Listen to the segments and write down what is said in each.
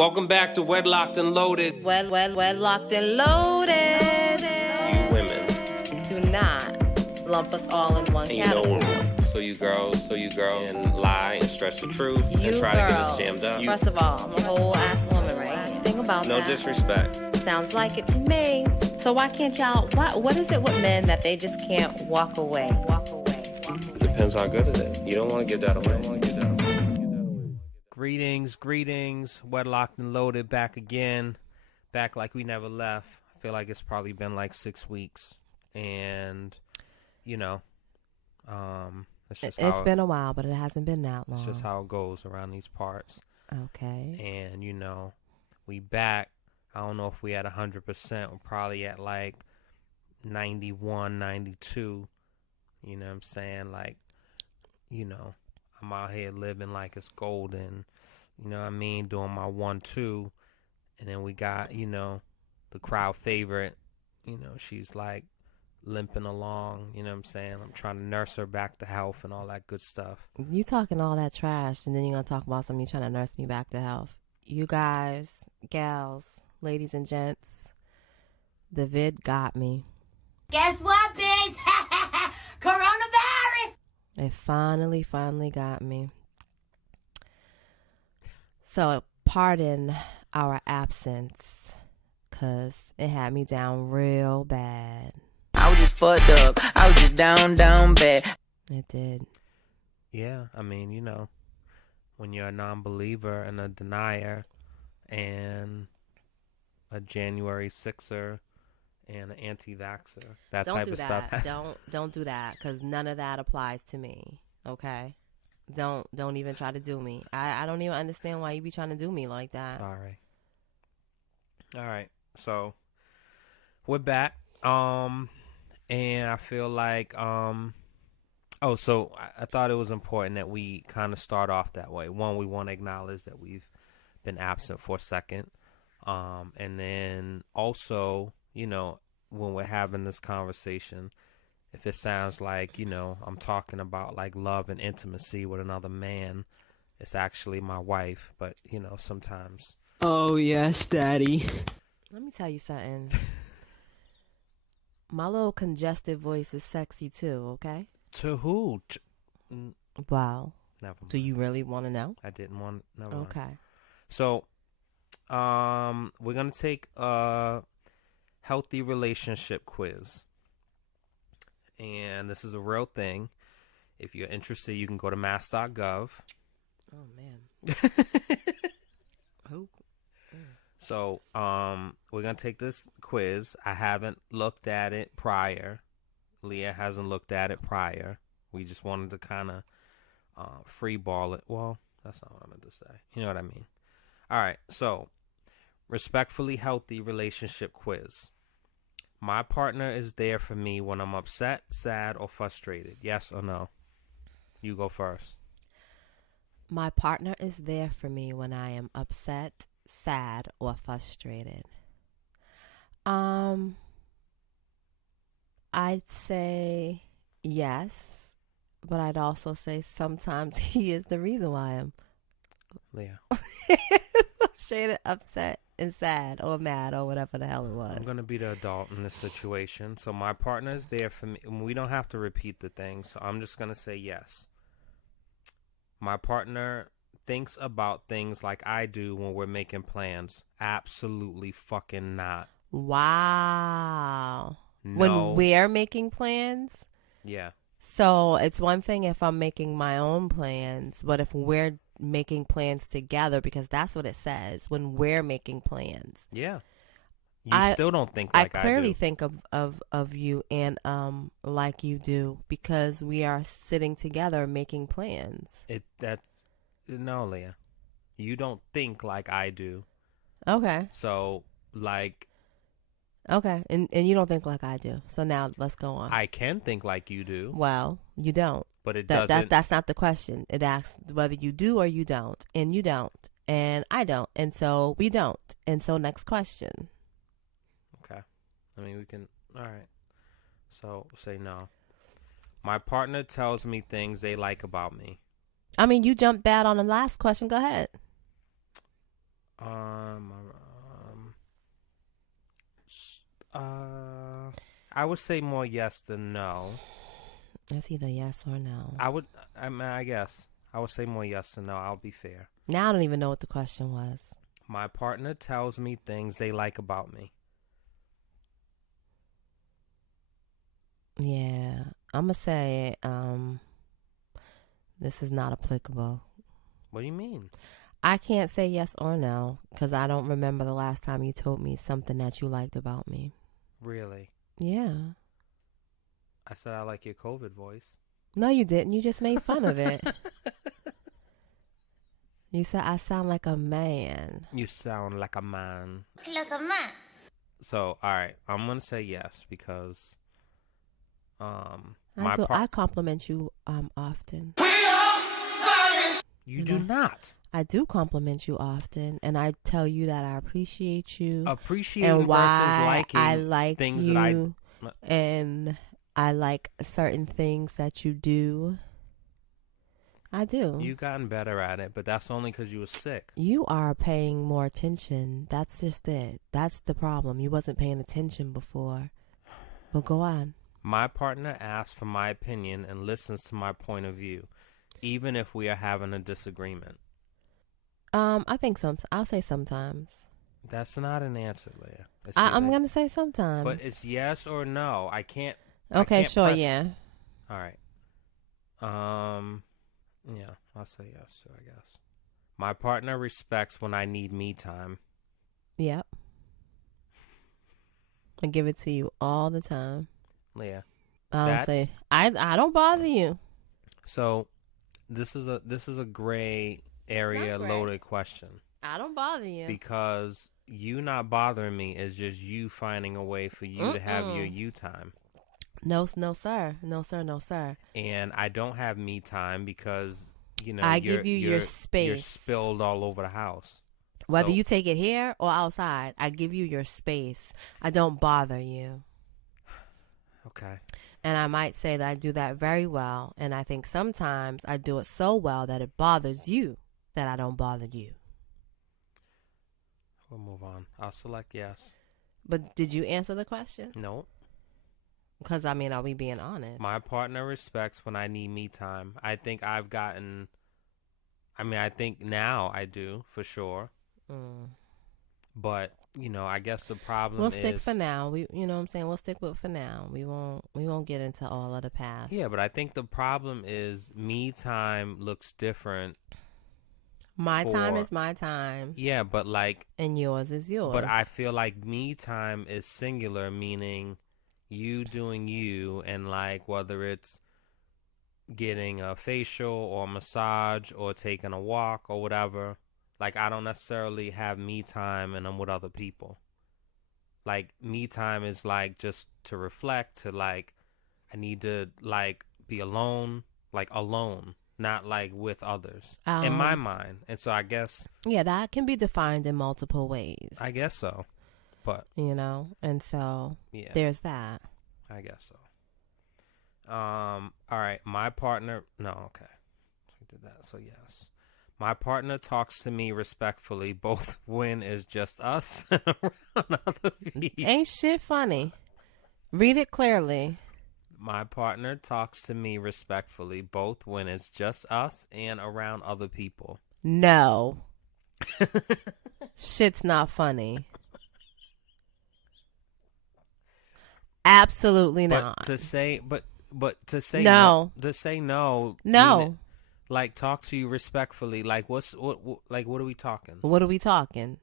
Welcome back to Wedlocked and Loaded. Wedlocked and Loaded. You women. Do not lump us all in one category. So you girls, and lie and stretch the truth You and try girls, to get us jammed up. First of all, I'm a whole ass woman, right? Think about No that. disrespect. Sounds like it to me. So why can't y'all, what is it with men that they just can't walk away? Depends how good it is. You don't want to give that away. Greetings, Wedlocked and Loaded back again. Back like we never left. I feel like it's probably been like 6 weeks. And, you know, it's been a while, but it hasn't been that long. It's just how it goes around these parts. Okay. And, you know, we back. I don't know if we at 100%. We're probably at like 91, 92. You know what I'm saying? Like, you know, I'm out here living like it's golden. You know what I mean? Doing my 1-2. And then we got, you know, the crowd favorite. You know, she's like limping along. You know what I'm saying? I'm trying to nurse her back to health and all that good stuff. You talking all that trash, and then you're going to talk about something trying to nurse me back to health. You guys, gals, ladies and gents, the vid got me. Guess what, bitch? Coronavirus! It finally got me. So, pardon our absence, because it had me down real bad. I was just fucked up. I was just down bad. It did. Yeah, I mean, you know, when you're a non-believer and a denier and a January 6er and an anti-vaxxer, that don't type do of that. stuff. Don't do that, because none of that applies to me, okay? Don't even try to do me. I don't even understand why you be trying to do me like that. Sorry. All right, so we're back. And I feel like, so I thought it was important that we kind of start off that way. One, we want to acknowledge that we've been absent for a second. And then also, you know, when we're having this conversation, if it sounds like, you know, I'm talking about like love and intimacy with another man, it's actually my wife. But, you know, sometimes. Oh, yes, Daddy. Let me tell you something. My little congested voice is sexy too, okay? To who? Wow. Never mind. Do you really want to know? I didn't want. Never mind. Okay. So, we're gonna take a healthy relationship quiz, and this is a real thing. If you're interested, you can go to mass.gov. Oh man. Who? So, we're gonna take this quiz. I haven't looked at it prior. Leah hasn't looked at it prior. We just wanted to kind of free ball it. Well, that's not what I meant to say. You know what I mean? All right. So, respectfully healthy relationship quiz. My partner is there for me when I'm upset, sad, or frustrated. Yes or no? You go first. My partner is there for me when I am upset, sad, or frustrated. I'd say yes, but I'd also say sometimes he is the reason why I'm Leah. frustrated, upset, and sad, or mad, or whatever the hell it was. I'm going to be the adult in this situation. So my partner is there for me. And we don't have to repeat the thing, so I'm just going to say yes. My partner thinks about things like I do when we're making plans. Absolutely fucking not. Wow. No. When we're making plans? Yeah. So it's one thing if I'm making my own plans, but if we're making plans together, because that's what it says, when we're making plans. Yeah. You still don't think like I do. I clearly think of you and like you do, because we are sitting together making plans. No, Leah. You don't think like I do. Okay. So, like... Okay, and you don't think like I do. So now let's go on. I can think like you do. Well, you don't. But it doesn't... That's not the question. It asks whether you do or you don't. And you don't. And I don't. And so we don't. And so next question. Okay. I mean, we can... All right. So, say no. My partner tells me things they like about me. I mean, you jumped bad on the last question. Go ahead. I would say more yes than no. It's either yes or no. I guess I would say more yes than no. I'll be fair. Now I don't even know what the question was. My partner tells me things they like about me. Yeah, I'm gonna say this is not applicable. What do you mean? I can't say yes or no because I don't remember the last time you told me something that you liked about me. Really? Yeah. I said I like your COVID voice. No, you didn't. You just made fun of it. You said I sound like a man. You sound like a man. Like a man. So, all right, I'm gonna say yes because I compliment you often. You do not. I do compliment you often, and I tell you that I appreciate you. Appreciating and why versus liking I like things you, that and I like certain things that you do. I do. You've gotten better at it, but that's only because you were sick. You are paying more attention. That's just it. That's the problem. You wasn't paying attention before. But go on. My partner asks for my opinion and listens to my point of view, even if we are having a disagreement. I think I'll say sometimes. That's not an answer, Leah. I'm going to say sometimes. But it's yes or no. I can't. Okay, I can't sure, press. yeah. All right. Yeah, I'll say yes too, I guess. My partner respects when I need me time. Yep. I give it to you all the time. Leah. I'll say I don't bother you. So this is a gray area loaded question. I don't bother you. Because you not bothering me is just you finding a way for you to have your you time. No, sir. No, sir. No, sir. And I don't have me time because, I give you your space. You're spilled all over the house. Whether you take it here or outside, I give you your space. I don't bother you. Okay. And I might say that I do that very well. And I think sometimes I do it so well that it bothers you that I don't bother you. We'll move on. I'll select yes. But did you answer the question? No. Because, are we being honest? My partner respects when I need me time. I think I've gotten... I think now I do, for sure. But, I guess the problem is... We'll stick for now. You know what I'm saying? We'll stick with for now. We won't get into all of the past. Yeah, but I think the problem is me time looks different. My time is my time. Yeah, but and yours is yours. But I feel like me time is singular, meaning you doing you, and whether it's getting a facial or a massage or taking a walk or whatever, I don't necessarily have me time and I'm with other people. Me time is just to reflect, to I need to be alone, alone, not with others in my mind. And so I guess that can be defined in multiple ways. I guess so. But and so there's that. I guess so. All right, my partner. No, okay, we did that. So yes, my partner talks to me respectfully, both when it's just us and around other people. Ain't shit funny. Read it clearly. My partner talks to me respectfully, both when it's just us and around other people. No, shit's not funny. Absolutely not. But to say no. To say no. No. Talk to you respectfully. What are we talking? What are we talking?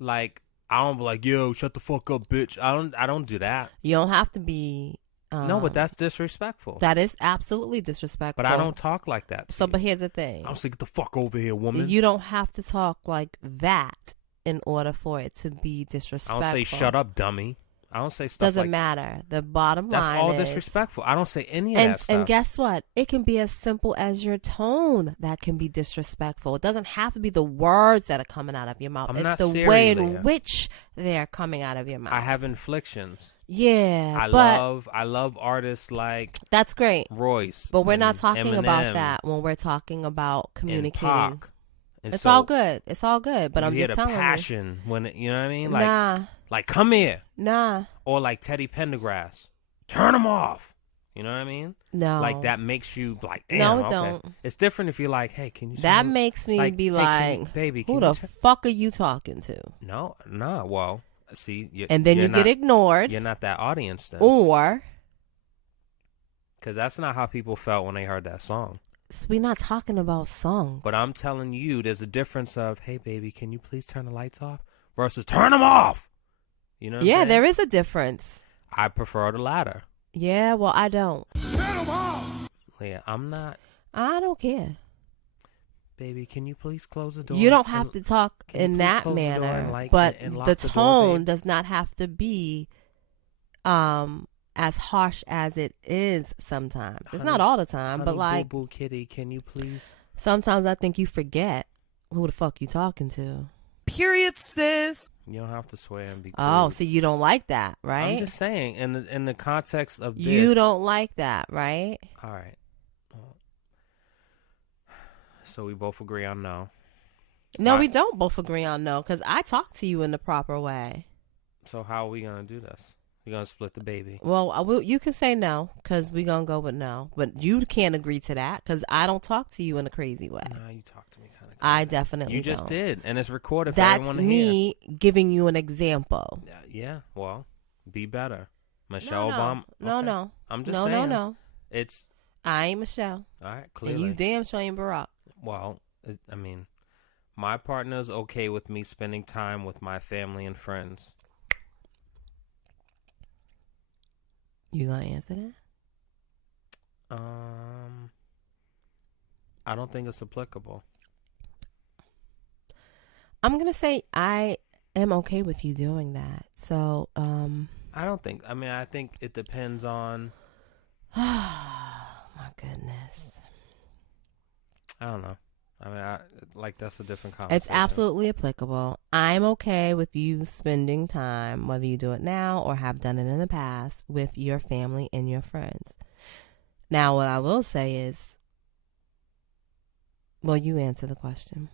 I don't be yo, shut the fuck up, bitch. I don't do that. You don't have to be. No, but that's disrespectful. That is absolutely disrespectful. But I don't talk like that. So, but here's the thing. I don't say get the fuck over here, woman. You don't have to talk like that in order for it to be disrespectful. I don't say shut up, dummy. I don't say stuff Doesn't matter. The bottom that's line all is, disrespectful. I don't say any of that stuff. And guess what? It can be as simple as your tone that can be disrespectful. It doesn't have to be the words that are coming out of your mouth. It's the way in which they're coming out of your mouth. I have inflictions. Yeah, I love artists like that's great, Royce. But we're not talking Eminem, about that when we're talking about communicating. And Pac. And it's so all good. It's all good. But I'm just telling you. Passion when you know what I mean? Nah. Come here. Nah. Or Teddy Pendergrass. turn them off. You know what I mean? No. Like, that makes you like, damn, No, it okay. don't. It's different if you're like, hey, can you That makes me be hey, like, baby, who the fuck are you talking to? No, well, see. And then you get ignored. You're not that audience then. Or. Because that's not how people felt when they heard that song. So we're not talking about songs. But I'm telling you, there's a difference of, hey, baby, can you please turn the lights off? Versus turn them off. You know what I'm saying? there is a difference. I prefer the latter. Yeah, well, I don't. Turn them off. Leah, I'm not. I don't care. Baby, can you please close the door? You don't have to talk in that close the door manner, and but lock the the door, tone babe? does not have to be as harsh as it is sometimes. It's Honey, not all the time, but honey, like boo-boo kitty, can you please? sometimes I think you forget who the fuck you talking to. Period, sis. You don't have to swear and be Oh, crude. so you don't like that, right? I'm just saying, in the context of this. You don't like that, right? All right. So we both agree on no. No, we don't both agree on no, because I talk to you in the proper way. So how are we going to do this? We're going to split the baby. Well, you can say no, because we're going to go with no. But you can't agree to that, because I don't talk to you in a crazy way. No, you talk to me kind of. I definitely You just don't. did, and it's recorded for That's everyone to hear. me giving you an example. Yeah, well, be better. Michelle no, Obama. No, Okay. no. I'm just no, saying. No. It's. I ain't Michelle. All right, clearly. And you damn sure ain't Barack. Well, I mean, my partner's okay with me spending time with my family and friends. You gonna answer that? I don't think it's applicable. I'm gonna say I am okay with you doing that. So, I don't think. I mean, I think it depends on. my goodness. I don't know. I mean, that's a different conversation. It's absolutely applicable. I'm okay with you spending time, whether you do it now or have done it in the past, with your family and your friends. Now, what I will say is, well, you answer the question.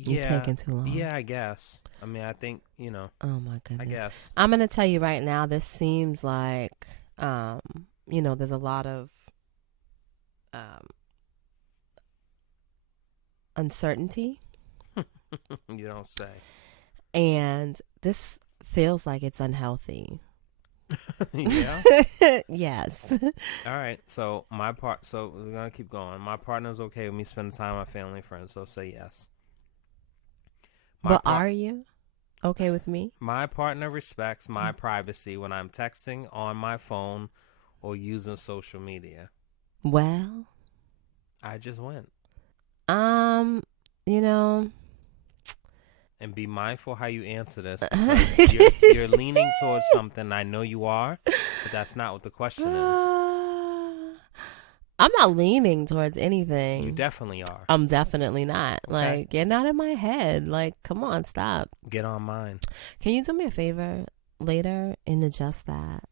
You're taking too long. Yeah, I guess. I mean, I think, Oh, my goodness. I guess. I'm going to tell you right now, this seems like, there's a lot of uncertainty. You don't say. And this feels like it's unhealthy. Yeah? Yes. All right. So, we're going to keep going. My partner's okay with me spending time with my family and friends, so say yes. But are you okay with me? My partner respects my privacy when I'm texting on my phone or using social media. Well, I just went. And be mindful how you answer this. Because you're leaning towards something. I know you are, but that's not what the question is. I'm not leaning towards anything. You definitely are. I'm definitely not. Okay. Like, get not in my head. Like, come on, stop. Get on mine. Can you do me a favor later and adjust that?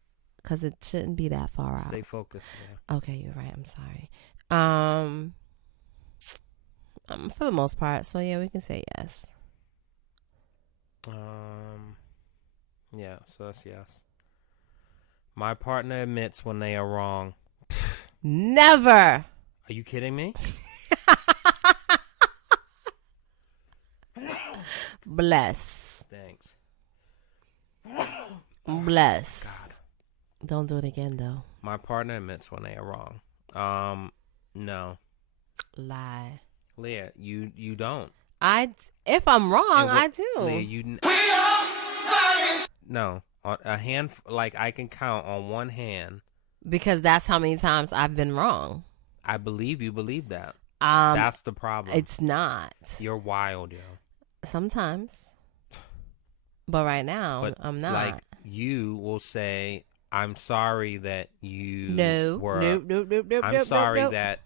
Because it shouldn't be that far out. Stay focused. Yeah. Okay, you're right. I'm sorry. For the most part. So, yeah, we can say yes. Yeah, so that's yes. My partner admits when they are wrong. Never. Are you kidding me? Bless. Thanks. Bless. God. Don't do it again, though. My partner admits when they are wrong. No. Lie. Leah, you don't. If I'm wrong, I do. Leah, no. A hand, like I can count on one hand. Because that's how many times I've been wrong. I believe you believe that. That's the problem. It's not. You're wild, yo. Sometimes. But right now, I'm not. Like, you will say, I'm sorry that you were. Nope. I'm sorry that,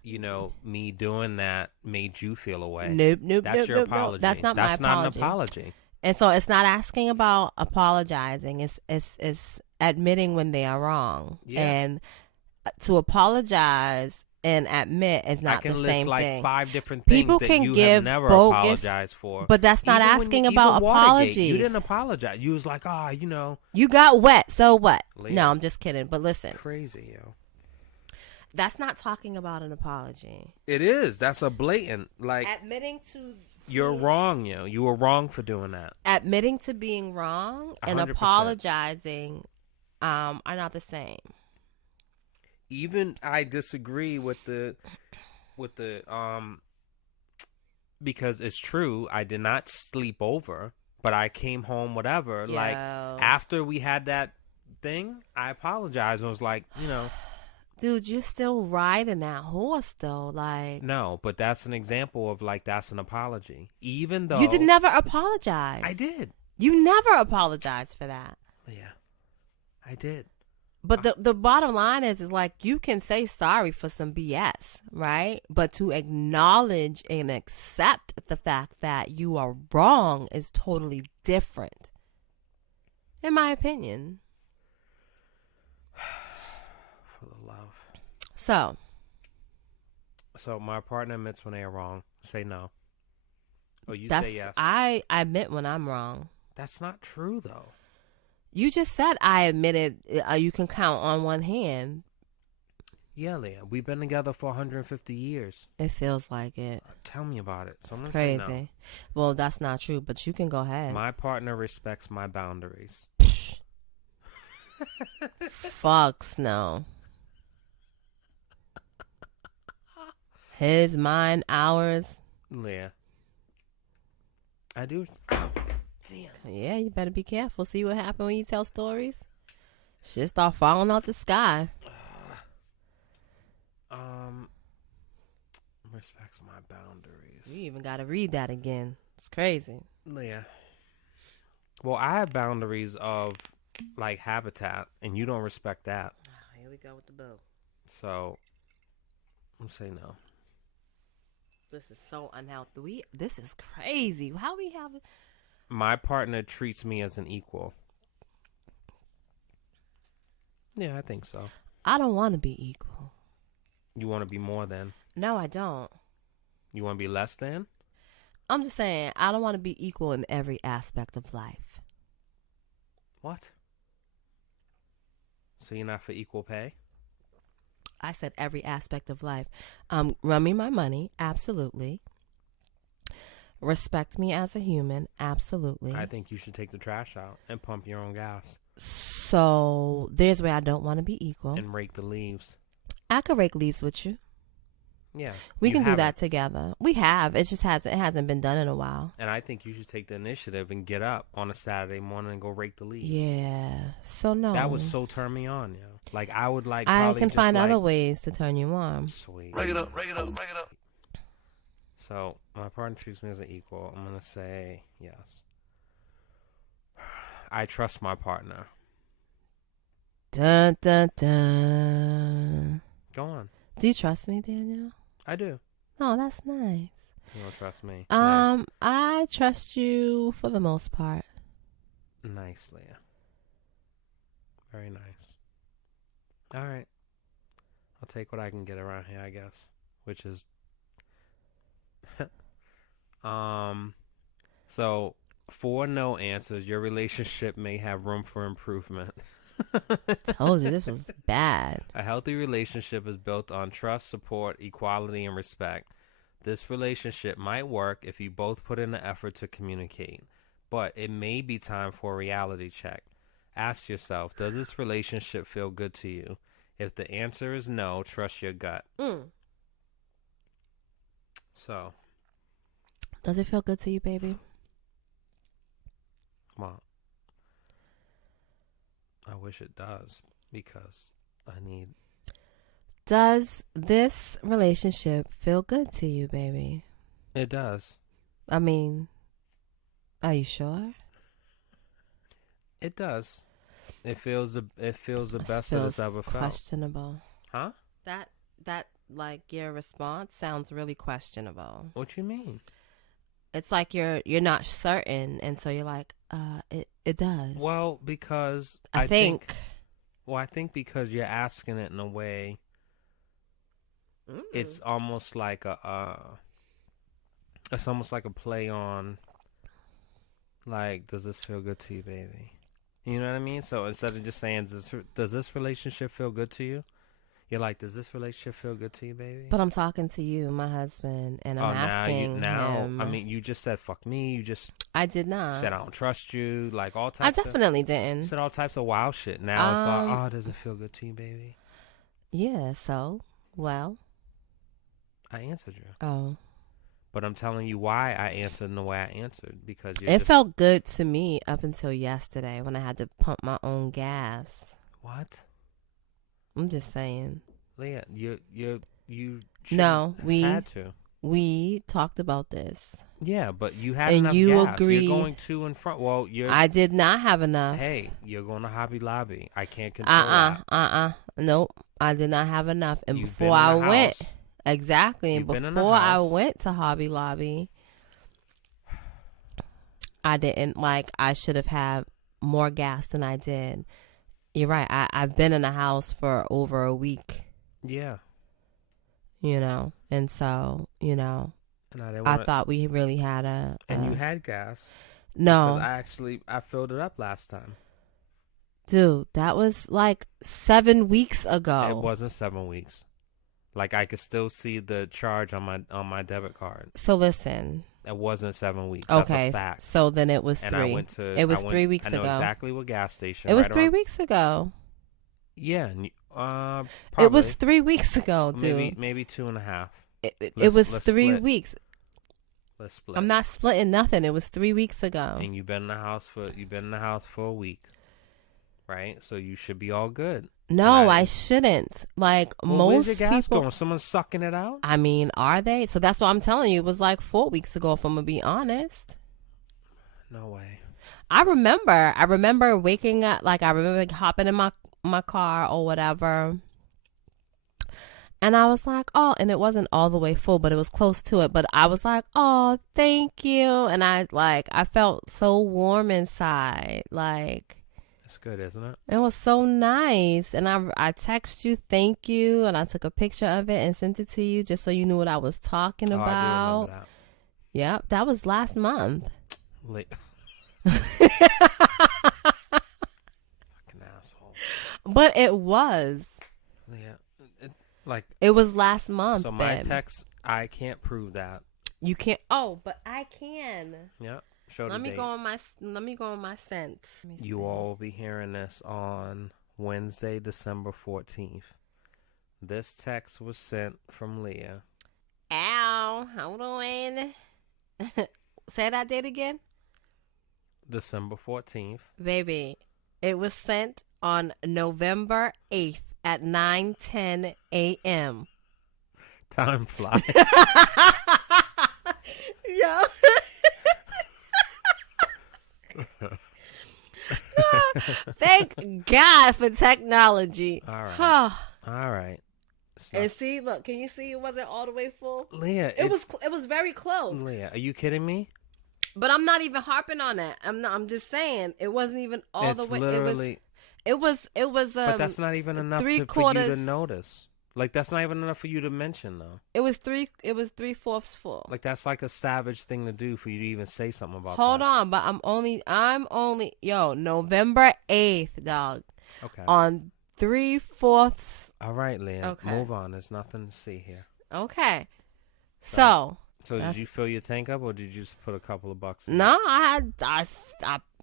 me doing that made you feel away. Nope. That's your apology. That's not my apology. That's not an apology. And so it's not asking about apologizing. It's admitting when they are wrong. Yeah. And to apologize and admit is not I can the list same like thing. 5 different things People that can you give have never bogus, apologized for. but that's not Even when asking even about Watergate, apologies. You didn't apologize. You was like, you know. You got wet, so what? Leah. No, I'm just kidding. But listen, Crazy, yo. that's not talking about an apology. It is. That's a blatant, like, Admitting to you're wrong, yo. You were wrong for doing that. admitting to being wrong and 100%. apologizing are not the same. Even I disagree with the because it's true, I did not sleep over, but I came home whatever. Yo. Like after we had that thing, I apologized and was like, you know, Dude, you're still riding that horse though, like no, but that's an example of like that's an apology. Even though you did never apologize. I did. You never apologized for that. Yeah. I did. But the bottom line is like you can say sorry for some BS, right? But to acknowledge and accept the fact that you are wrong is totally different, in my opinion. For the love. So my partner admits when they are wrong. Say no. Or you say yes. I admit when I'm wrong. That's not true though. You just said I admitted. You can count on one hand. Yeah, Leah. We've been together for 150 years. It feels like it. Tell me about it. So I'm It's gonna say crazy. no. Well, that's not true, but you can go ahead. My partner respects my boundaries. Fucks no. His, mine, ours. Leah. I do. Damn. Yeah, you better be careful. See what happens when you tell stories? Shit start falling out the sky. Respects my boundaries. You even got to read that again. It's crazy. Leah. Well, I have boundaries of like habitat, and you don't respect that. Oh, here we go with the boo. So, I'm saying no. This is so unhealthy. This is crazy. How we have... My partner treats me as an equal. Yeah, I think so. I don't want to be equal. You want to be more than? No, I don't. You want to be less than? I'm just saying, I don't want to be equal in every aspect of life. What? So you're not for equal pay? I said every aspect of life. Run me my money, absolutely. Respect me as a human, absolutely. I think you should take the trash out and pump your own gas. So there's where I don't want to be equal. And rake the leaves. I could rake leaves with you. Yeah. We can do haven't. that together. We have. It just hasn't been done in a while. And I think you should take the initiative and get up on a Saturday morning and go rake the leaves. Yeah. So no. That would so turn me on, yo. Like I would like. I probably can just find like, other ways to turn you on. Sweet. Rake it up, rake it up, rake it up. So my partner treats me as an equal. I'm gonna say yes. I trust my partner. Dun dun dun. Go on. Do you trust me, Daniel? I do. Oh, that's nice. You don't trust me? Nice. I trust you for the most part. Nice, Leah. Very nice. All right. I'll take what I can get around here, I guess. Which is so 4 no answers. Your relationship may have room for improvement. Told you this was bad. A healthy relationship is built on trust, support, equality, and respect. This relationship might work if you both put in the effort to communicate, but it may be time for a reality check. Ask yourself, does this relationship feel good to you? If the answer is no, trust your gut. So, Does it feel good to you, baby? well, I wish it does because I need. Does this relationship feel good to you, baby? It does. I mean, are you sure? It does. It feels the best that Feels it's ever felt. questionable. Huh? That like your response sounds really questionable. What you mean? It's like you're not certain, and so you're like, it does. Well, because I think. Well, I think because you're asking it in a way it's almost like it's almost like a play on, like, does this feel good to you, baby? You know what I mean? So instead of just saying, does this relationship feel good to you? You're like, does this relationship feel good to you, baby? But I'm talking to you, my husband, and I'm asking him. I mean, you just said fuck me. You just I did not. said I don't trust you. Like all I types. definitely didn't. Said all types of wild shit. Now it's like, oh, does it feel good to you, baby? Yeah. So, well, I answered you. oh, But I'm telling you why I answered in the way I answered, because it felt good to me up until yesterday when I had to pump my own gas. What? I'm just saying. Leah, you No, had to. We talked about this. Yeah, but you had And enough you gas. agree. You're going to and from. Well, I did not have enough. Hey, you're going to Hobby Lobby. I can't control that. Nope. I did not have enough. And You've before been I in the went, house. exactly. You've And been in the before I house. went to Hobby Lobby, I didn't I should have had more gas than I did. You're right. I've been in the house for over a week. Yeah. And so, And I thought we really had And you had gas. No. Because I filled it up last time. Dude, that was like 7 weeks ago. It wasn't 7 weeks. Like, I could still see the charge on my debit card. So listen. It wasn't 7 weeks. Okay. That's a fact. So then it was And 3. I went to. It was I went, 3 weeks I know ago. exactly what gas station. It was right 3 around- weeks ago. Yeah. Probably. It was 3 weeks ago, dude. Maybe 2.5. It was let's 3 split. weeks. Let's split. I'm not splitting nothing. It was 3 weeks ago. And you've been in the house for a week, right? So you should be all good. No, I shouldn't. Like, Where's your most gas people. going? Someone's sucking it out? I mean, are they? So that's what I'm telling you. It was like 4 weeks ago, if I'm gonna be honest. No way. I remember waking up. Like, I remember hopping in my car or whatever. And I was like, oh, and it wasn't all the way full, but it was close to it. But I was like, oh, thank you. And I felt so warm inside. Like, It's good, isn't it? it was so nice. And I text you, thank you. And I took a picture of it and sent it to you just so you knew what I was talking Oh, I do about. remember that. Yep, that was last month. Fucking asshole. But it was. Leah, It was last month. so my babe. text, I can't prove that. You can't. Oh, but I can. Yeah. Show the Let me date. go on my scent. You all will be hearing this on Wednesday, December 14th. This text was sent from Leah. Ow! Hold on. Say that date again, December 14th. baby. It was sent on November 8th at 9:10 a.m. Time flies. Yo. Thank God for technology. All right. Huh. All right. So, And see, look, can you see it wasn't all the way full? Leah, It was very close. Leah, are you kidding me? But I'm not even harping on that. I'm just saying it wasn't even all It's the way. literally. It was. But that's not even enough for you to notice. Like, that's not even enough for you to mention, though. It was 3/4 full. Like, that's like a savage thing to do for you to even say something about Hold that. on, but I'm only November 8th, dog. Okay. On 3/4. All right, Leah. Okay. Move on. There's nothing to see here. Okay. So did you fill your tank up, or did you just put a couple of bucks in? no,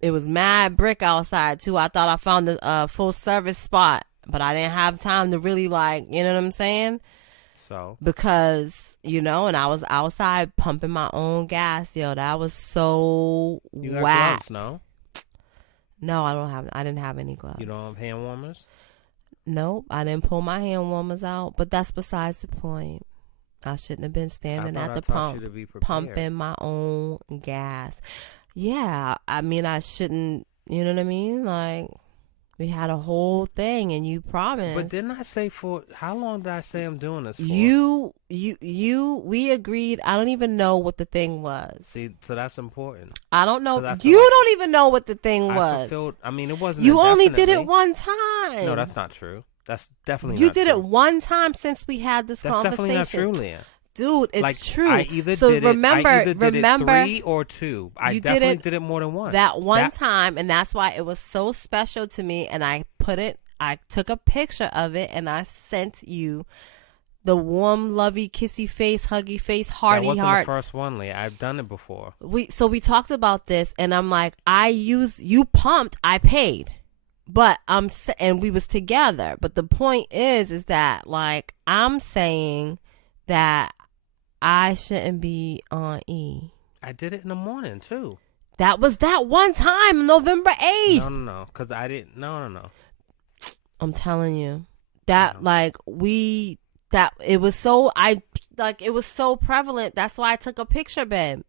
it was mad brick outside too. I thought I found a full service spot, but I didn't have time to really you know what I'm saying? So Because, and I was outside pumping my own gas. Yo, that was so you got whack. gloves, no? No, I didn't have any gloves. You don't have hand warmers? Nope, I didn't pull my hand warmers out, but that's besides the point. I shouldn't have been standing I at thought the I taught pump you to be prepared. pumping my own gas. Yeah, I mean, I shouldn't, you know what I mean? Like, we had a whole thing and you promised. But didn't I say how long did I say I'm doing this for? We agreed. I don't even know what the thing was. See, so that's important. I don't know. 'Cause I feel You like don't even know what the thing I was. fulfilled. I mean, it wasn't. You only did it indefinitely. one time. No, that's not true. That's definitely You not did true. it one time since we had this That's conversation. definitely not true, Leah. Dude, it's Like, true. I either so did remember, it. I either did remember, it 3 or 2. I you definitely did did it more than once. that one time, and that's why it was so special to me. And I took a picture of it, and I sent you the warm, lovey, kissy face, huggy face, hearty that wasn't hearts. the first one, Leah. I've done it before. We talked about this, and I'm like, you pumped, I paid. But and we was together. But the point is that like I'm saying that I shouldn't be on E. I did it in the morning too. That was that one time, November 8th. No, because I didn't. No. I'm telling you that it was so it was so prevalent. That's why I took a picture, babe.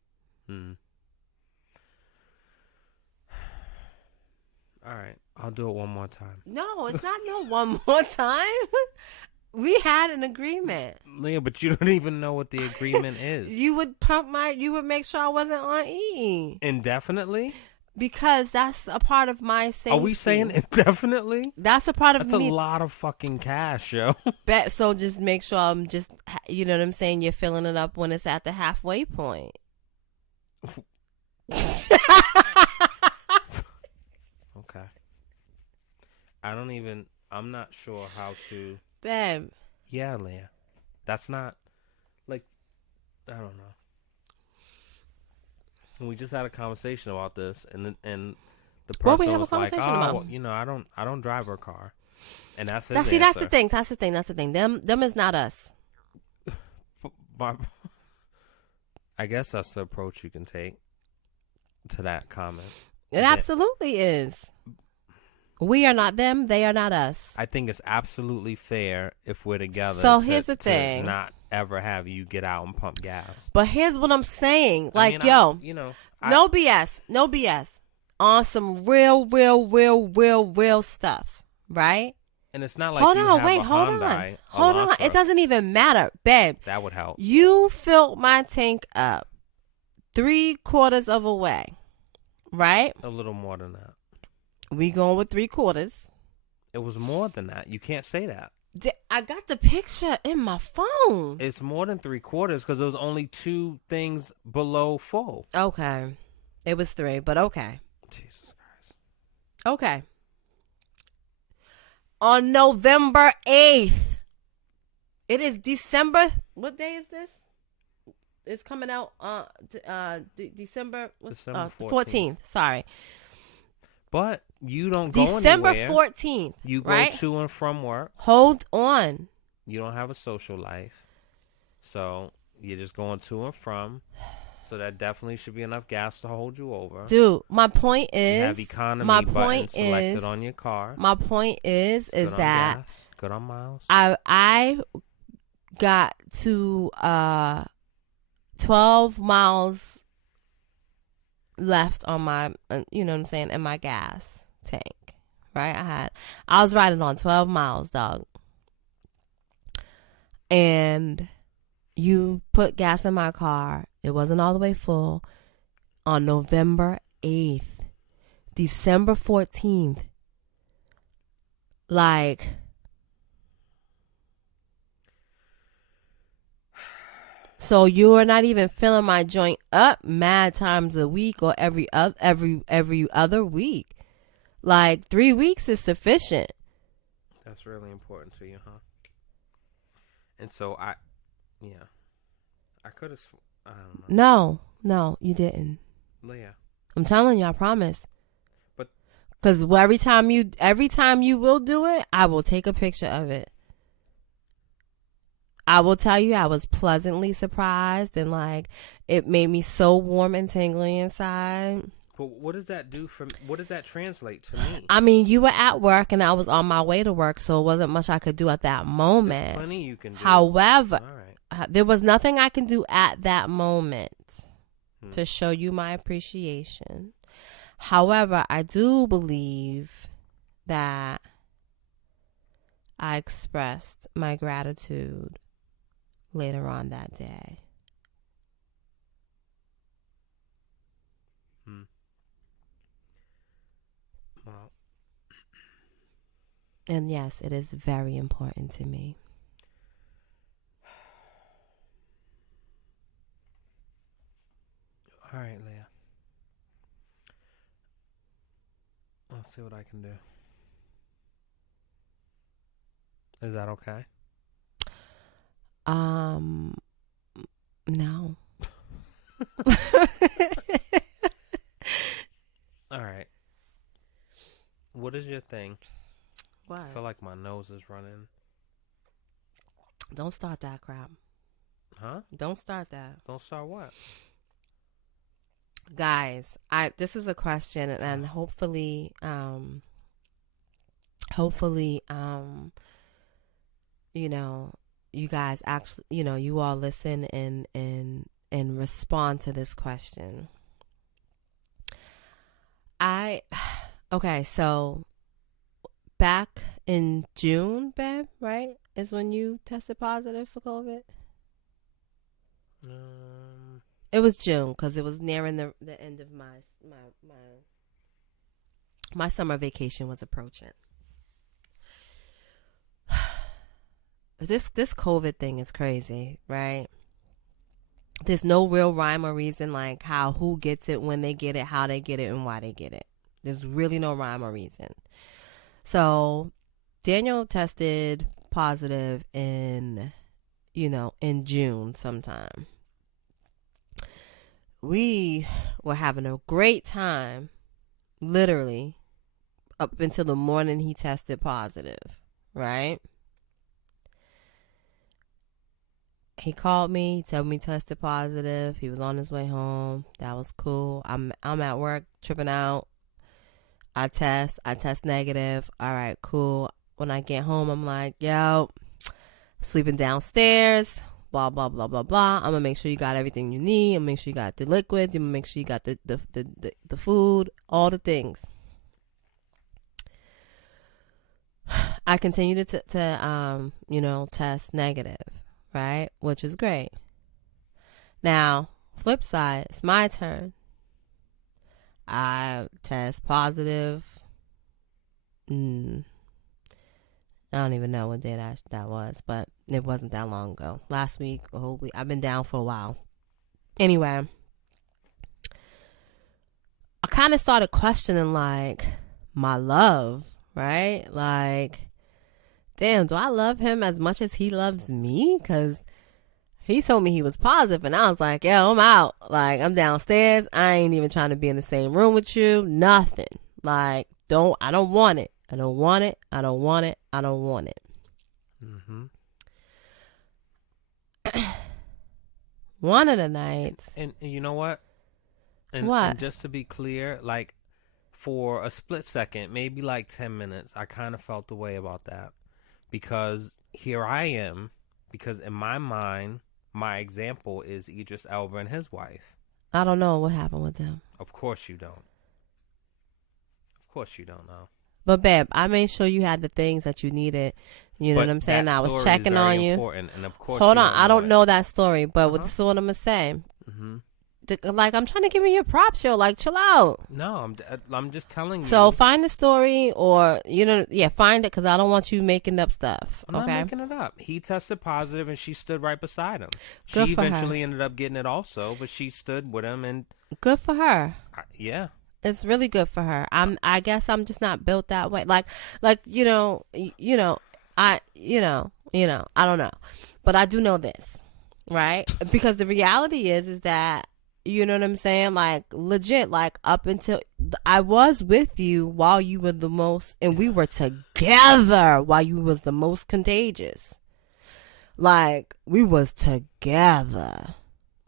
All right, I'll do it one more time. No, it's not no one more time. We had an agreement. Leah, but you don't even know what the agreement is. You would make sure I wasn't on E. Indefinitely? Because that's a part of my safety. Are we saying indefinitely? That's a part of That's me. a lot of fucking cash, yo. So just make sure I'm just, you know what I'm saying? You're filling it up when it's at the halfway point. Okay. I'm not sure how to. Babe. Yeah, Leah. That's not, like, I don't know. We just had a conversation about this, and the person was like, "Oh, you know, I don't drive her car," and that's his answer. That's the thing. That's the thing. Them is not us. I guess that's the approach you can take to that comment. It absolutely is. We are not them. They are not us. I think it's absolutely fair if we're together. So here's the thing: to not ever have you get out and pump gas. But here's what I'm saying: like, no BS on some real stuff, right? And it's not like hold on. It doesn't even matter, babe. That would help. You filled my tank up 3/4 of a way, right? A little more than that. We going with 3/4. It was more than that. You can't say that. I got the picture in my phone. It's more than 3/4 because there was only 2 things below full. Okay. It was 3, but okay. Jesus Christ. Okay. On November 8th. It is December. What day is this? It's coming out December 14th. Sorry. But you don't go December anywhere. 14th. You go right? to and from work. Hold on. You don't have a social life. So you're just going to and from. So that definitely should be enough gas to hold you over. Dude, my point is. You have economy button selected on your car. My point is good that. On gas, good on miles. I got to 12 miles left on my, you know what I'm saying, in my gas tank, right? I was riding on 12 miles, dog. And you put gas in my car. It wasn't all the way full on November 8th, December 14th. Like, so you are not even filling my joint up mad times a week or every other week. Like 3 weeks is sufficient. That's really important to you, huh? And so I could have. I don't know. No, you didn't. Leah, I'm telling you, I promise. But because every time you will do it, I will take a picture of it. I will tell you, I was pleasantly surprised, and like it made me so warm and tingly inside. But what does that do for? What does that translate to me? I mean, you were at work, and I was on my way to work, so it wasn't much I could do at that moment. There's plenty you can do. However, all right. There was nothing I can do at that moment to show you my appreciation. However, I do believe that I expressed my gratitude later on that day. Well, And yes, it is very important to me. All right, Leah. Let's see what I can do. Is that okay? No. All right. What is your thing? What? I feel like my nose is running. Don't start that crap. Huh? Don't start that. Don't start what? Guys, this is a question, and hopefully, you know, you guys actually, you know, you all listen and respond to this question. Okay, so back in June, babe, right, is when you tested positive for COVID? It was June because it was nearing the end of my summer vacation was approaching. This COVID thing is crazy, right? There's no real rhyme or reason like who gets it, when they get it, how they get it, and why they get it. There's really no rhyme or reason. So Daniel tested positive in June sometime. We were having a great time, literally, up until the morning he tested positive, right? He called me, he told me he tested positive. He was on his way home. That was cool. I'm at work, tripping out. I test negative. All right, cool. When I get home, I'm like, yo, sleeping downstairs. Blah, blah, blah, blah, blah. I'm going to make sure you got everything you need. I'm going to make sure you got the liquids. I'm going to make sure you got the food, all the things. I continue to test negative, right? Which is great. Now, flip side, it's my turn. I test positive. I don't even know what day that was, but it wasn't that long ago. Last week, a whole week. I've been down for a while. Anyway, I kind of started questioning, like, my love, right? Like, damn, do I love him as much as he loves me? Because he told me he was positive, and I was like, yo, I'm out. Like, I'm downstairs. I ain't even trying to be in the same room with you. Nothing. Like, I don't want it. I don't want it. I don't want it. I don't want it. Mm-hmm. One of the nights. And you know what? What? And just to be clear, like, for a split second, maybe like 10 minutes, I kind of felt the way about that. Because here I am, because in my mind, my example is Idris Elba and his wife. I don't know what happened with them. Of course you don't. Of course you don't know. But babe, I made sure you had the things that you needed. You know what I'm saying? I was checking on you. Important, and of course hold on, I don't know that story, but this is what I'm gonna say. Mm-hmm. Like, I'm trying to give you your props, yo. Like, chill out. No, I'm just telling you. So find the story, or find it, because I don't want you making up stuff. I'm not making it up. He tested positive, and she stood right beside him. Good she for eventually her. ended up getting it also, but she stood with him, and good for her. Yeah. It's really good for her. I guess I'm just not built that way. Like I don't know, but I do know this, right? Because the reality is that, you know what I'm saying? Like, legit, like, up until I was with you while you were the most, and we were together while you was the most contagious. Like, we was together.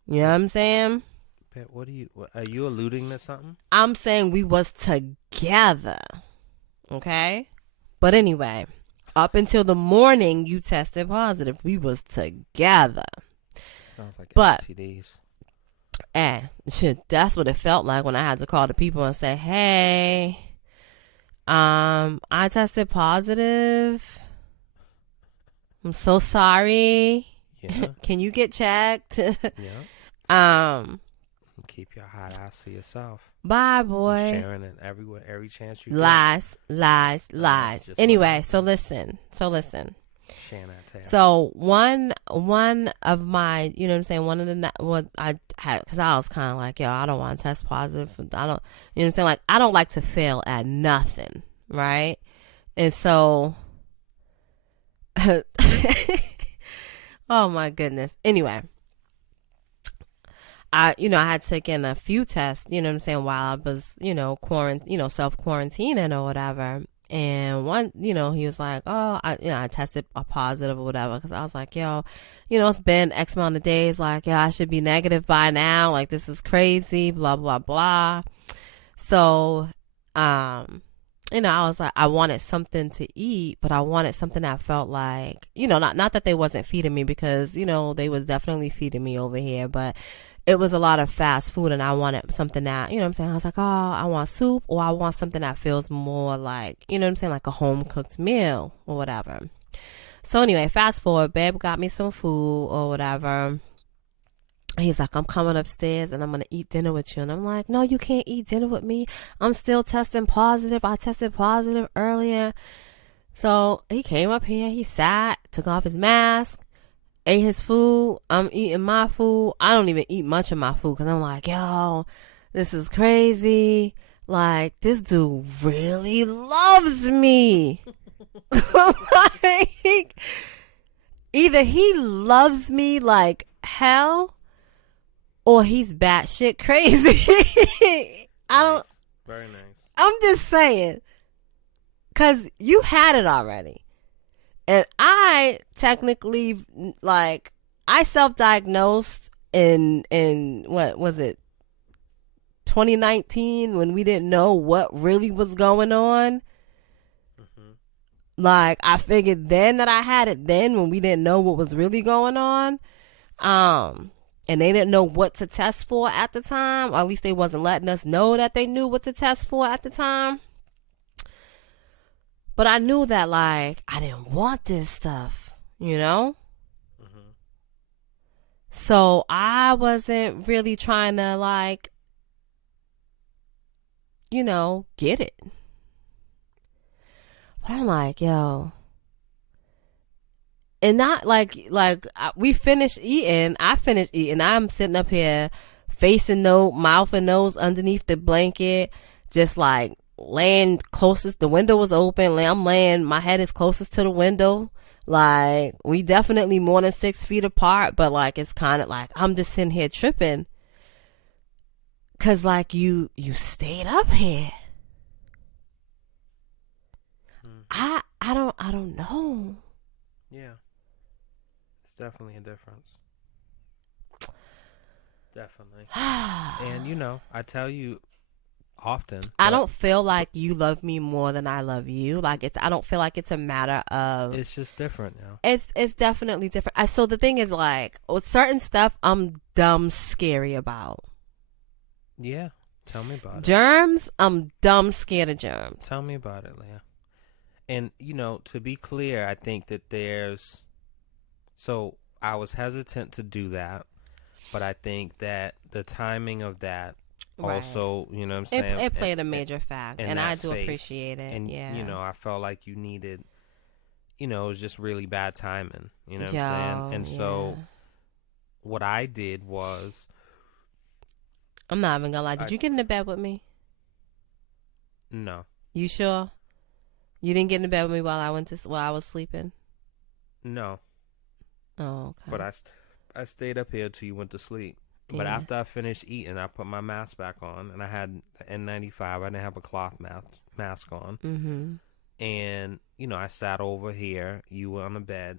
You know what I'm saying? What are you alluding to something? I'm saying we was together. Okay? But anyway, up until the morning you tested positive, we was together. Sounds like but, STDs. That's what it felt like when I had to call the people and say, hey, I tested positive. I'm so sorry. Yeah. Can you get checked? Yeah. You keep your hot ass to yourself. Bye, boy. Sharing it everywhere, every chance you get. Lies. Just Anyway, like so listen. Sharing that tail. So one of my, you know what I'm saying, one of the what I had, because I was kind of like, yo, I don't want to test positive. I don't, you know what I'm saying, like I don't like to fail at nothing, right? And so, oh my goodness. Anyway, I had taken a few tests, you know what I'm saying, while I was, self quarantining or whatever. And one, he was like, oh, I tested a positive or whatever. Cause I was like, yo, it's been X amount of days. Like, yeah, I should be negative by now. Like, this is crazy, blah, blah, blah. So, I was like, I wanted something to eat, but I wanted something that felt like, not that they wasn't feeding me, because, they was definitely feeding me over here, but it was a lot of fast food, and I wanted something that, I was like, oh, I want soup, or I want something that feels more like, like a home cooked meal or whatever. So anyway, fast forward, babe got me some food or whatever. He's like, I'm coming upstairs and I'm going to eat dinner with you. And I'm like, no, you can't eat dinner with me. I'm still testing positive. I tested positive earlier. So he came up here, he sat, took off his mask, ate his food. I'm eating my food. I don't even eat much of my food because I'm like, yo, this is crazy. Like, this dude really loves me. Like, either he loves me like hell, or he's batshit crazy. I don't. Very nice. I'm just saying, because you had it already. And I technically, like, I self-diagnosed in what was it, 2019, when we didn't know what really was going on. Mm-hmm. Like, I figured then that I had it then, when we didn't know what was really going on. And they didn't know what to test for at the time, or at least they wasn't letting us know that they knew what to test for at the time. But I knew that, like, I didn't want this stuff, Mm-hmm. So I wasn't really trying to, like, get it. But I'm like, yo. And not like we finished eating. I finished eating. I'm sitting up here, facing mouth and nose underneath the blanket, just like laying closest. The window was open. I'm laying. My head is closest to the window. Like, we definitely more than 6 feet apart, but like it's kind of like I'm just sitting here tripping, cause like you stayed up here. I don't know. Yeah. It's definitely a difference. Definitely. And, I tell you often. I don't feel like you love me more than I love you. Like, I don't feel like it's a matter of. It's just different now. It's definitely different. So the thing is, like, with certain stuff, I'm dumb scary about. Yeah. Tell me about it. Germs, I'm dumb scared of germs. Tell me about it, Leah. And, to be clear, I think that so I was hesitant to do that, but I think that the timing of that also, you know what I'm saying? It played a major fact, and I do appreciate it. And, yeah. I felt like you needed, it was just really bad timing, you know what I'm saying? And so what I did was. I'm not even gonna lie. Did you get into bed with me? No. You sure? You didn't get into bed with me while I was sleeping? No. Oh, okay. But I stayed up here till you went to sleep. But after I finished eating, I put my mask back on, and I had an N95. I didn't have a cloth mask on. Mm-hmm. And, I sat over here. You were on the bed.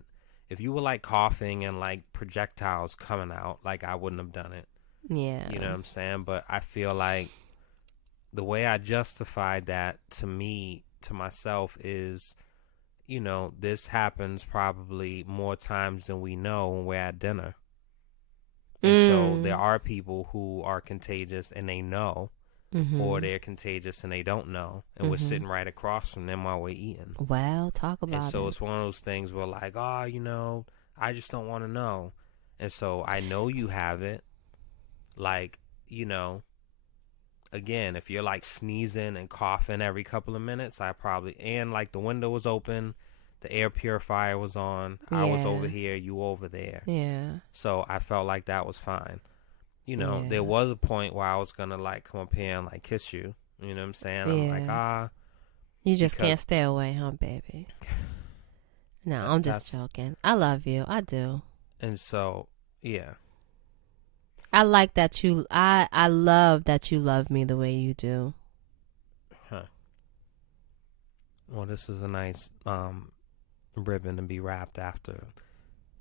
If you were, like, coughing and, like, projectiles coming out, like, I wouldn't have done it. Yeah. You know what I'm saying? But I feel like the way I justified that to myself is, this happens probably more times than we know when we're at dinner. And so there are people who are contagious and they know, or they're contagious and they don't know, and we're sitting right across from them while we're eating. Well, talk about it. And so it's one of those things where, like, I just don't want to know. And so I know you have it. Like, you know, again, if you're like sneezing and coughing every couple of minutes, and like the window was open, the air purifier was on, I was over here, you over there. Yeah. So I felt like that was fine. You know, there was a point where I was going to like come up here and like kiss you. You know what I'm saying? I'm like, You just can't stay away, huh, baby? No, I'm just joking. I love you. I do. And so, yeah. I like that I love that you love me the way you do. Huh. Well, this is a nice ribbon to be wrapped after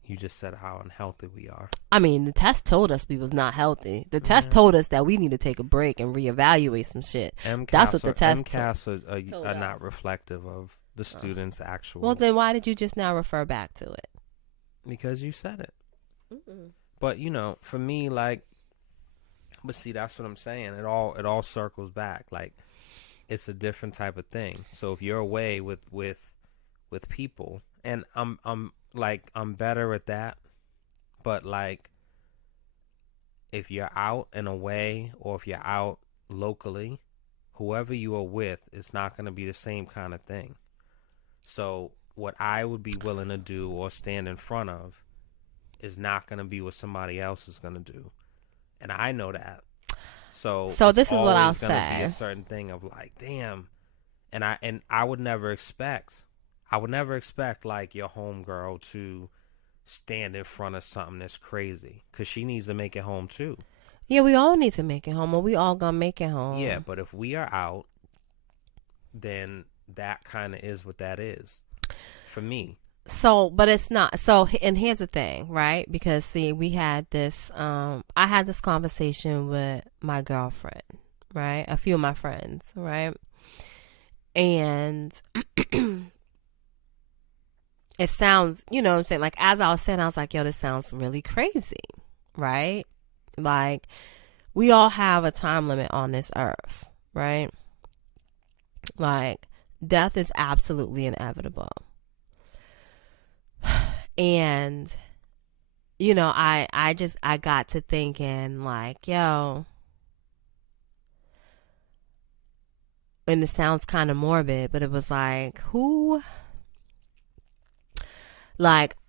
you just said how unhealthy we are. I mean, the test told us we was not healthy. The test told us that we need to take a break and reevaluate some shit. That's what the test MCAS are not reflective of the student's actual. Well, then why did you just now refer back to it? Because you said it. But, you know, for me, like, but see, that's what I'm saying. It all circles back. Like, it's a different type of thing. So if you're away with people, and I'm better at that, but like, if you're out and away, or if you're out locally, whoever you are with, it's not going to be the same kind of thing. So what I would be willing to do or stand in front of is not going to be what somebody else is going to do. And I know that. So this is what I'll say. Be a say. certain thing of like, damn. And I would never expect like your homegirl to stand in front of something that's crazy, because she needs to make it home too. Yeah, we all need to make it home, or we all gonna make it home. Yeah, but if we are out, then that kind of is what that is for me. So, but it's not. So, and here's the thing, right? Because see, we had this, I had this conversation with my girlfriend, right? A few of my friends, right? And it sounds, you know what I'm saying? Like, as I was saying, I was like, yo, this sounds really crazy, right? Like, we all have a time limit on this earth, right? Like, death is absolutely inevitable. And, you know, I got to thinking like, yo, and it sounds kind of morbid, but it was like,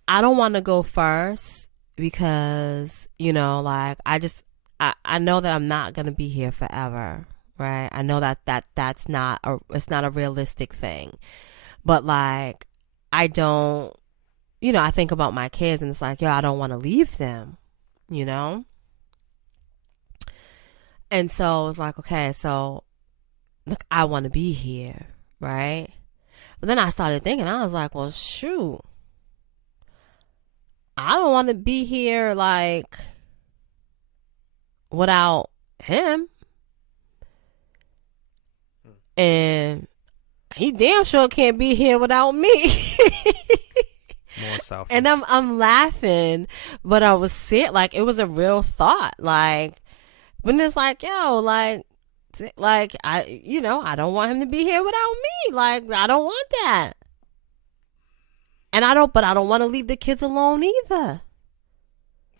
I don't want to go first because, you know, like, I know that I'm not going to be here forever, right? I know that's not it's not a realistic thing, but like, I don't, you know, I think about my kids and it's like, yo, I don't want to leave them, you know? And so it's like, okay, so look, I want to be here, right? But then I started thinking, I was like, well, shoot, I don't want to be here like without him. And he damn sure can't be here without me. More selfish. And I'm laughing, but I was sick. Like, it was a real thought. Like, when it's like, yo, like I, you know, I don't want him to be here without me. Like, I don't want that. And I don't want to leave the kids alone either.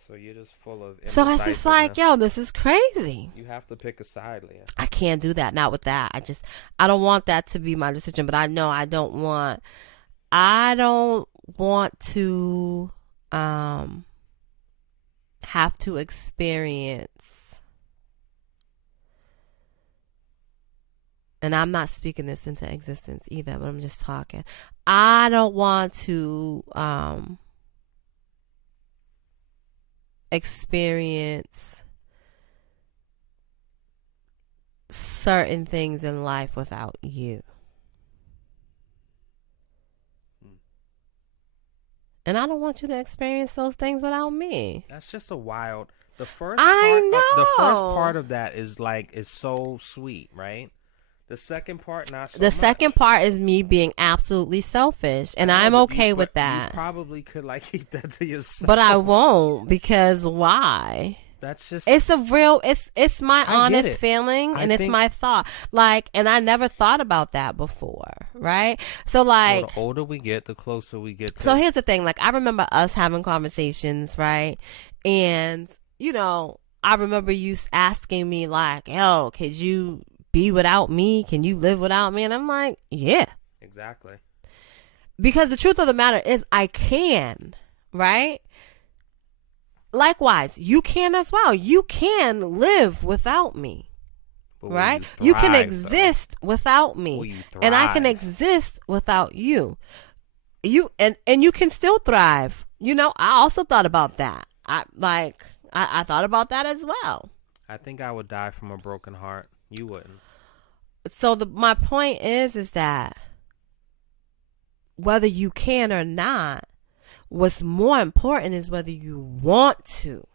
So you're just full of. So it's just like, yo, this is crazy. You have to pick a side, Leah. I can't do that. Not with that. I don't want that to be my decision. But I know I don't want to have to experience, and I'm not speaking this into existence either, but I'm just talking. I don't want to experience certain things in life without you. And I don't want you to experience those things without me. That's just a wild. The first part of that is like, is so sweet, right? The second part, not so much. The second part is me being absolutely selfish, and I'm okay with that. You probably could like keep that to yourself, but I won't, because why? That's just. It's a real. It's my honest feeling, and it's my thought. Like, and I never thought about that before, right? So like, the older we get, the closer we get to. So here's the thing. Like, I remember us having conversations, right? And you know, I remember you asking me like, yo, could you be without me? Can you live without me? And I'm like, yeah. Exactly. Because the truth of the matter is I can, right? Likewise, you can as well. You can live without me. Right? You can exist without me. And I can exist without you. You and you can still thrive. You know, I also thought about that. I thought about that as well. I think I would die from a broken heart. You wouldn't. So my point is that whether you can or not, what's more important is whether you want to.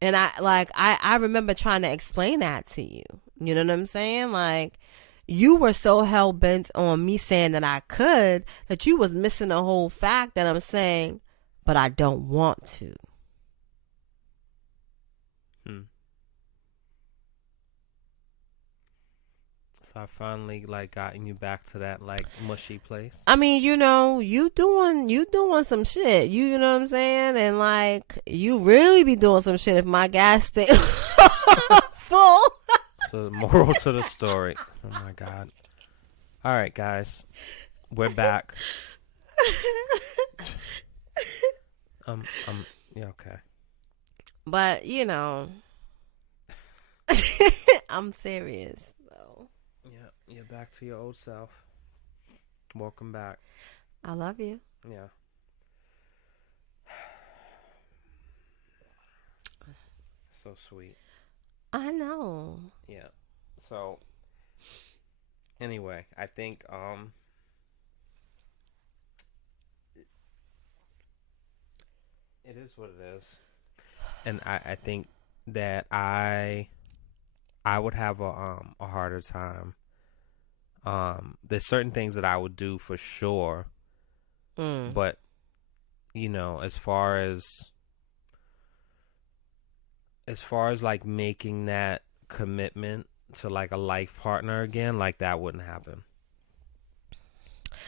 And I remember trying to explain that to you. You know what I'm saying? Like, you were so hell bent on me saying that I could that you was missing the whole fact that I'm saying, but I don't want to. So I finally gotten you back to that mushy place. I mean, you know, you doing some shit. You know what I'm saying? And you really be doing some shit if my gas stay full. So the moral to the story. Oh my God. All right, guys. We're back. Yeah, okay. But, you know, I'm serious, though. Yeah, you're back to your old self. Welcome back. I love you. Yeah. So sweet. I know. Yeah. So, anyway, I think, it is what it is. And I think that I would have a harder time. There's certain things that I would do for sure. But, you know, as far as making that commitment to a life partner again, that wouldn't happen.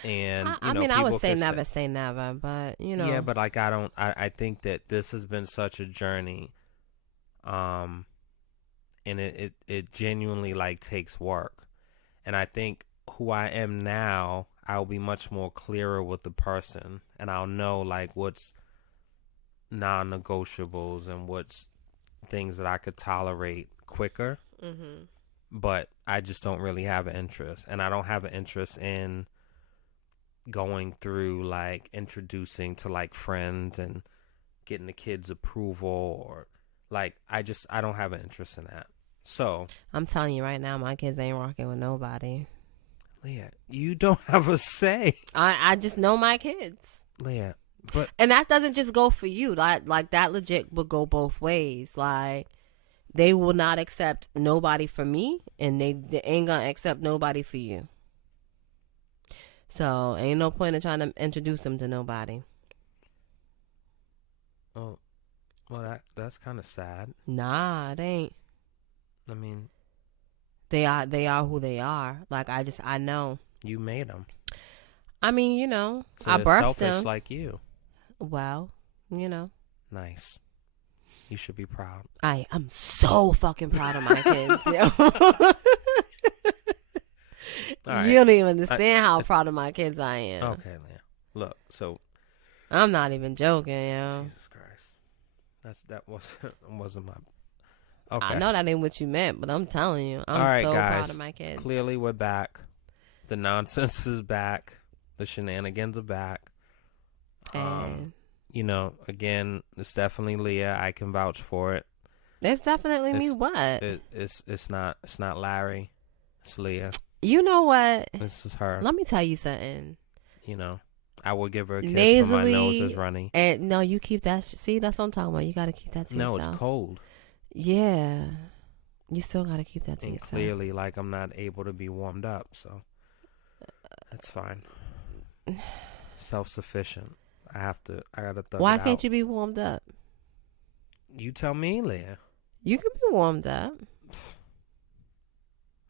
And I mean, I would say never say never, but you know. Yeah, but I think that this has been such a journey, and it genuinely takes work, and I think who I am now, I'll be much more clearer with the person, and I'll know what's non-negotiables and what's things that I could tolerate quicker. Mm-hmm. But I just don't really have an interest, and I don't have an interest in going through introducing to friends and getting the kids' approval, or I don't have an interest in that. So I'm telling you right now, my kids ain't rocking with nobody. Leah, you don't have a say. I just know my kids. Leah, and that doesn't just go for you. Like that legit would go both ways. They will not accept nobody for me, and they ain't gonna accept nobody for you. So ain't no point in trying to introduce them to nobody. Oh, well, that's kind of sad. Nah, it ain't. I mean, they are who they are. I know. You made them. I mean, you know, so I birthed selfish them. Like you. Well, you know. Nice. You should be proud. I'm so fucking proud of my kids. Right. You don't even understand how proud of my kids I am. Okay, Leah. Look, so I'm not even joking, yo. Jesus Christ. That wasn't my. Okay. I know that ain't what you meant, but I'm telling you, I'm all right, so guys, proud of my kids. Clearly, we're back. The nonsense is back. The shenanigans are back. And you know, again, it's definitely Leah. I can vouch for it. It's definitely me. What? It's not Larry. It's Leah. You know what? This is her. Let me tell you something. You know, I will give her a kiss, Nasally, but my nose is runny. And no, you keep that. See, that's what I'm talking about. You got to keep that to yourself. No, it's cold. Yeah, you still got to keep that to and yourself. Clearly, I'm not able to be warmed up, so that's fine. Self-sufficient. I gotta thug it out. Why can't you be warmed up? You tell me, Leah. You can be warmed up.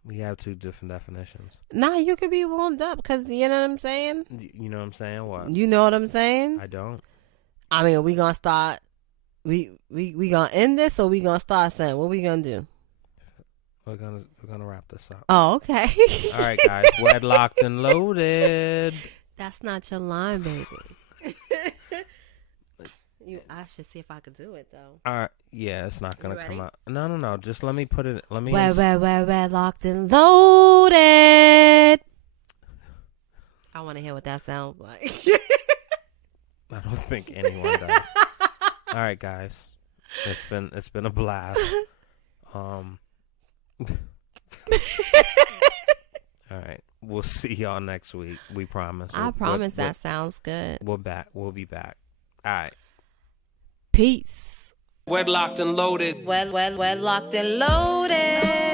We have two different definitions. Nah, you could be warmed up because you know what I'm saying? You know what I'm saying? What? You know what I'm saying? I don't. I mean, we going to start We gonna end this or we gonna start saying what we gonna do? We're gonna wrap this up. Oh, okay. All right, guys. Wedlocked and loaded. That's not your line, baby. I should see if I could do it though. All right. Yeah, it's not gonna You come ready? out. No. Just let me put it. Let me. Wedlocked and loaded. I want to hear what that sounds like. I don't think anyone does. All right, guys. It's been a blast. All right. We'll see y'all next week. We promise. I promise that sounds good. We'll be back. All right. Peace. Wedlocked and loaded. Wedlocked and loaded.